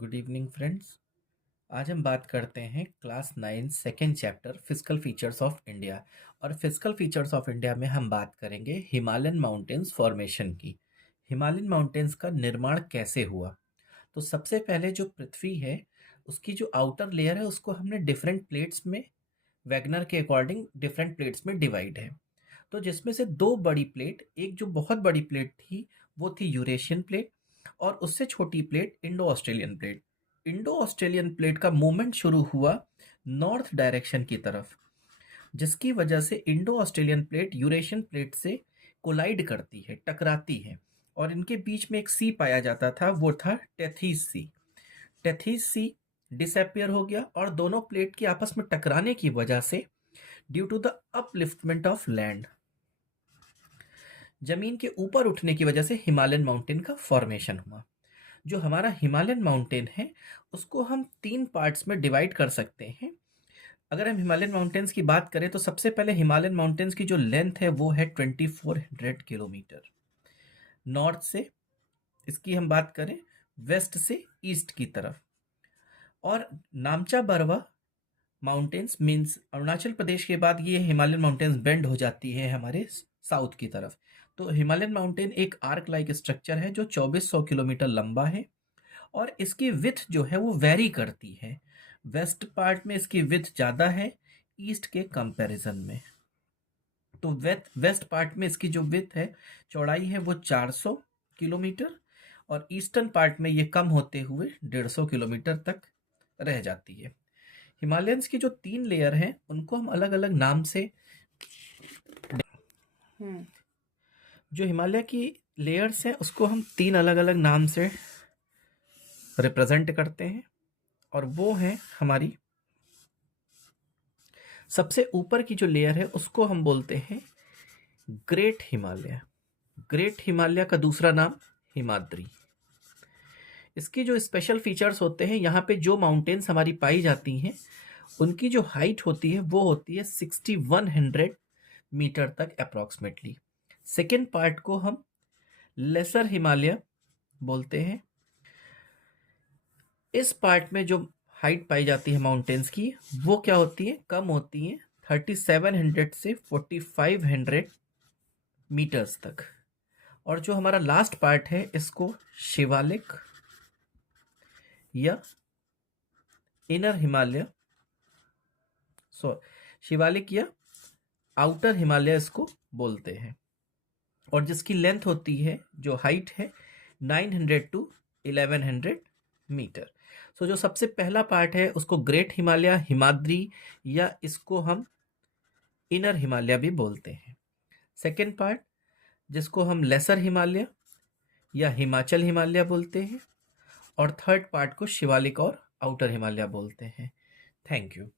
Good evening friends. आज हम बात करते हैं class 9 second chapter physical features of India. और फिजिकल फीचर्स ऑफ इंडिया में हम बात करेंगे हिमालयन माउंटेन्स फॉर्मेशन की। हिमालयन माउंटेन्स का निर्माण कैसे हुआ। तो सबसे पहले जो पृथ्वी है उसकी जो आउटर लेयर है उसको हमने डिफरेंट प्लेट्स में वैगनर के अकॉर्डिंग डिफरेंट प्लेट्स में डिवाइड है। तो जिसमें से दो बड़ी प्लेट, एक जो बहुत बड़ी प्लेट थी वो थी यूरेशियन प्लेट और उससे छोटी plate Indo Australian plate. Indo Australian plate का मूवमेंट शुरू हुआ नॉर्थ डायरेक्शन की तरफ, जिसकी वजह से Indo Australian plate Eurasian plate से कोलाइड करती है, टकराती है। और इनके बीच में एक सी पाया जाता था, वो था टेथीस सी। टेथीस सी डिसअपियर हो गया और दोनों प्लेट के आपस में टकराने की वजह से due to the upliftment of land, जमीन के ऊपर उठने की वजह से हिमालयन माउंटेन का फॉर्मेशन हुआ। जो हमारा हिमालयन माउंटेन है उसको हम तीन पार्ट्स में डिवाइड कर सकते हैं। अगर हम हिमालयन माउंटेन्स की बात करें तो सबसे पहले हिमालयन माउंटेन्स की जो लेंथ है वो है 2400 किलोमीटर नॉर्थ से। इसकी हम बात करें वेस्ट से ईस्ट की तरफ। और नामचा बरवा माउंटेन्स मीन्स अरुणाचल प्रदेश के बाद ये हिमालयन माउंटेन्स बेंड हो जाती है हमारे साउथ की तरफ। तो हिमालयन माउंटेन एक आर्क लाइक स्ट्रक्चर है जो 2400 किलोमीटर लंबा है और इसकी विथ जो है वो वेरी करती है। वेस्ट पार्ट में इसकी विथ ज़्यादा है ईस्ट के कंपैरिजन में। तो वेस्ट पार्ट में इसकी जो विथ है, चौड़ाई है, वो 400 किलोमीटर और ईस्टर्न पार्ट में ये कम होते हुए 150 किलोमीटर तक रह जाती है। हिमालयंस की जो तीन लेयर हैं उनको हम अलग अलग नाम से, जो हिमालय की लेयर्स हैं उसको हम तीन अलग अलग नाम से रिप्रेजेंट करते हैं। और वो है हमारी सबसे ऊपर की जो लेयर है उसको हम बोलते हैं ग्रेट हिमालय। ग्रेट हिमालय का दूसरा नाम हिमाद्री। इसकी जो स्पेशल फीचर्स होते हैं, यहाँ पे जो माउंटेन्स हमारी पाई जाती हैं उनकी जो हाइट होती है वो होती है 6100 मीटर तक अप्रॉक्सीमेटली। सेकेंड पार्ट को हम लेसर हिमालय बोलते हैं। इस पार्ट में जो हाइट पाई जाती है माउंटेन्स की वो क्या होती है, कम होती है 3700 से 4500 मीटर्स तक। और जो हमारा लास्ट पार्ट है इसको शिवालिक या इनर हिमालय, शिवालिक या आउटर हिमालय इसको बोलते हैं। और जिसकी लेंथ होती है, जो हाइट है, 900 टू 1100 मीटर। सो जो सबसे पहला पार्ट है उसको ग्रेट हिमालय, हिमाद्री या इसको हम इनर हिमालय भी बोलते हैं। सेकेंड पार्ट जिसको हम लेसर हिमालय या हिमाचल हिमालय बोलते हैं। और थर्ड पार्ट को शिवालिक और आउटर हिमालय बोलते हैं। Thank you.